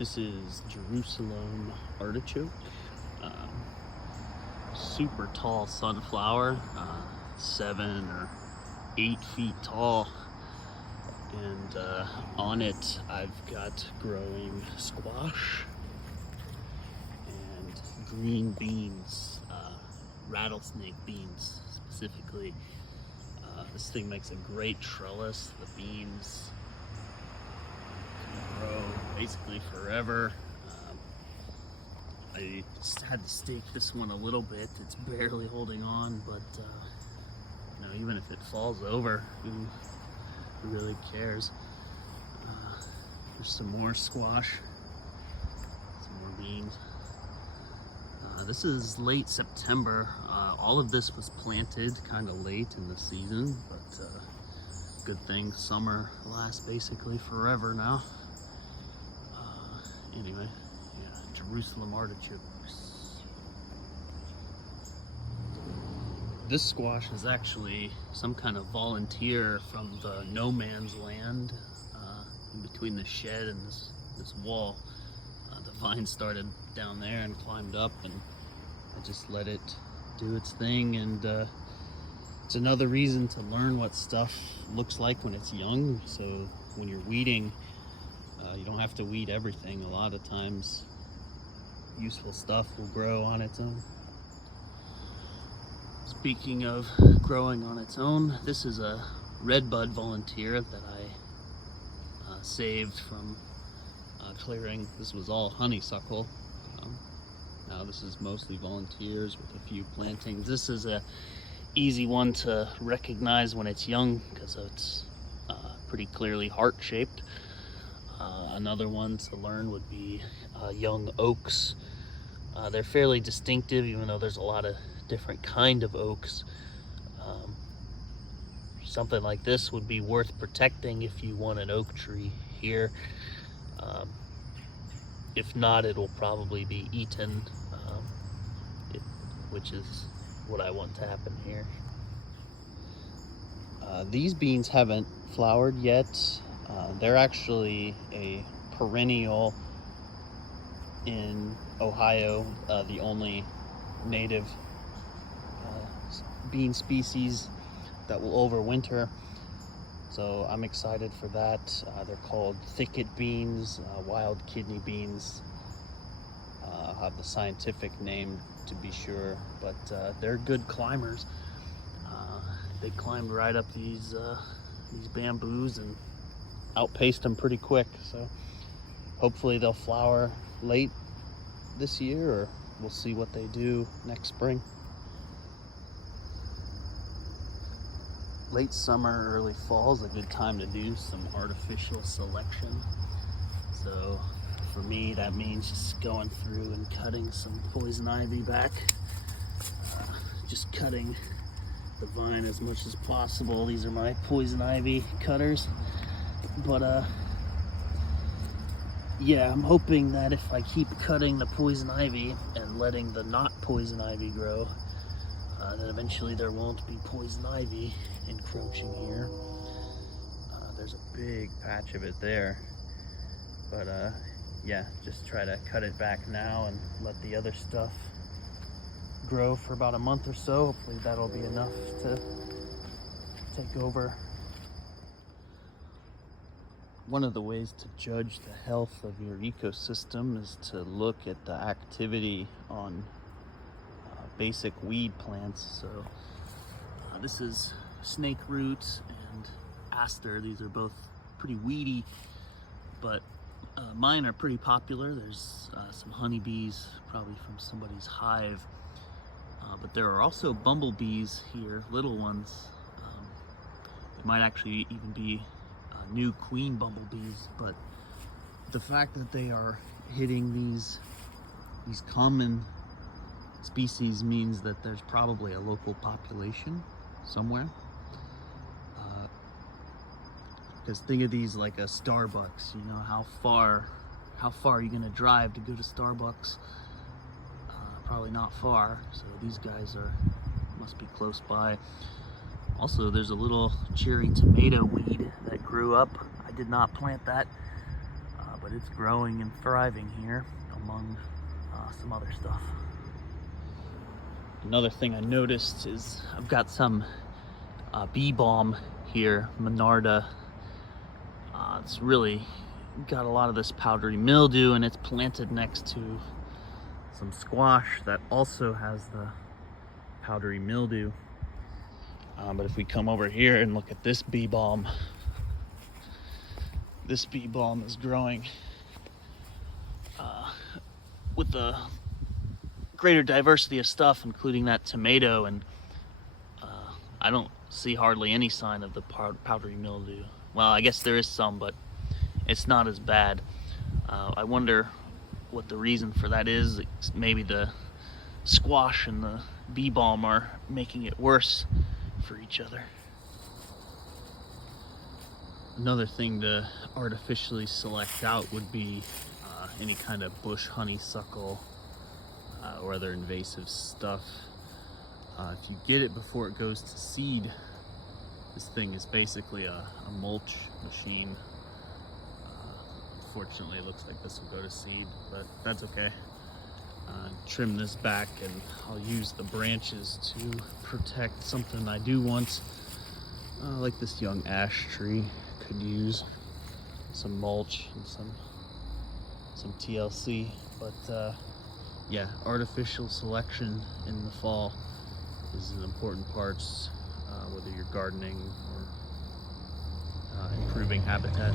This is Jerusalem Artichoke, super tall sunflower, 7 or 8 feet tall, and on it I've got growing squash and green beans, rattlesnake beans specifically. This thing makes a great trellis. The beans can grow basically forever. I just had to stake this one a little bit. It's barely holding on, but you know, even if it falls over, who really cares? There's some more squash, some more beans. This is late September. All of this was planted kind of late in the season, but good thing summer lasts basically forever now. Anyway, yeah, Jerusalem artichokes. This squash is actually some kind of volunteer from the no man's land in between the shed and this wall. The vine started down there and climbed up, and I just let it do its thing. And it's another reason to learn what stuff looks like when it's young. So when you're weeding, you don't have to weed everything. A lot of times useful stuff will grow on its own. Speaking of growing on its own, this is a redbud volunteer that I saved from clearing. This was all honeysuckle. Now this is mostly volunteers with a few plantings. This is a easy one to recognize when it's young because it's pretty clearly heart-shaped. Another one to learn would be young oaks. They're fairly distinctive, even though there's a lot of different kind of oaks. Something like this would be worth protecting if you want an oak tree here. If not, it'll probably be eaten, which is what I want to happen here. These beans haven't flowered yet. They're actually a perennial in Ohio, the only native bean species that will overwinter. So I'm excited for that. They're called Thicket beans, wild kidney beans. I'll have the scientific name to be sure, but they're good climbers. They climbed right up these bamboos and outpaced them pretty quick. So hopefully they'll flower late this year, or we'll see what they do next spring. Late summer, early fall is a good time to do some artificial selection. So for me, that means just going through and cutting some poison ivy back. Just cutting the vine as much as possible. These are my poison ivy cutters. But yeah, I'm hoping that if I keep cutting the poison ivy and letting the not poison ivy grow, that eventually there won't be poison ivy encroaching here. There's a big patch of it there, but yeah, just try to cut it back now and let the other stuff grow for about a month or so. Hopefully that'll be enough to take over. One of the ways to judge the health of your ecosystem is to look at the activity on basic weed plants. So this is snake root and aster. These are both pretty weedy, but mine are pretty popular. There's some honeybees, probably from somebody's hive, but there are also bumblebees here, little ones. It might actually even be new queen bumblebees, but the fact that they are hitting these common species means that there's probably a local population somewhere. Because think of these like a Starbucks. You know, how far are you gonna drive to go to Starbucks? Probably not far. So these guys must be close by. Also, there's a little cherry tomato weed that grew up. I did not plant that, but but it's growing and thriving here among some other stuff. Another thing I noticed is I've got some bee balm here, Monarda. It's really got a lot of this powdery mildew, and it's planted next to some squash that also has the powdery mildew. But if we come over here and look at this bee balm is growing with a greater diversity of stuff, including that tomato, and I don't see hardly any sign of the powdery mildew. Well, I guess there is some, but it's not as bad. I wonder what the reason for that is. Maybe the squash and the bee balm are making it worse for each other. Another thing to artificially select out would be any kind of bush honeysuckle or other invasive stuff. If you get it before it goes to seed, this thing is basically a mulch machine. Unfortunately, it looks like this will go to seed, but that's okay. Trim this back, and I'll use the branches to protect something I do want, like this young ash tree could use some mulch and some TLC. But yeah, artificial selection in the fall is an important part, whether you're gardening or improving habitat.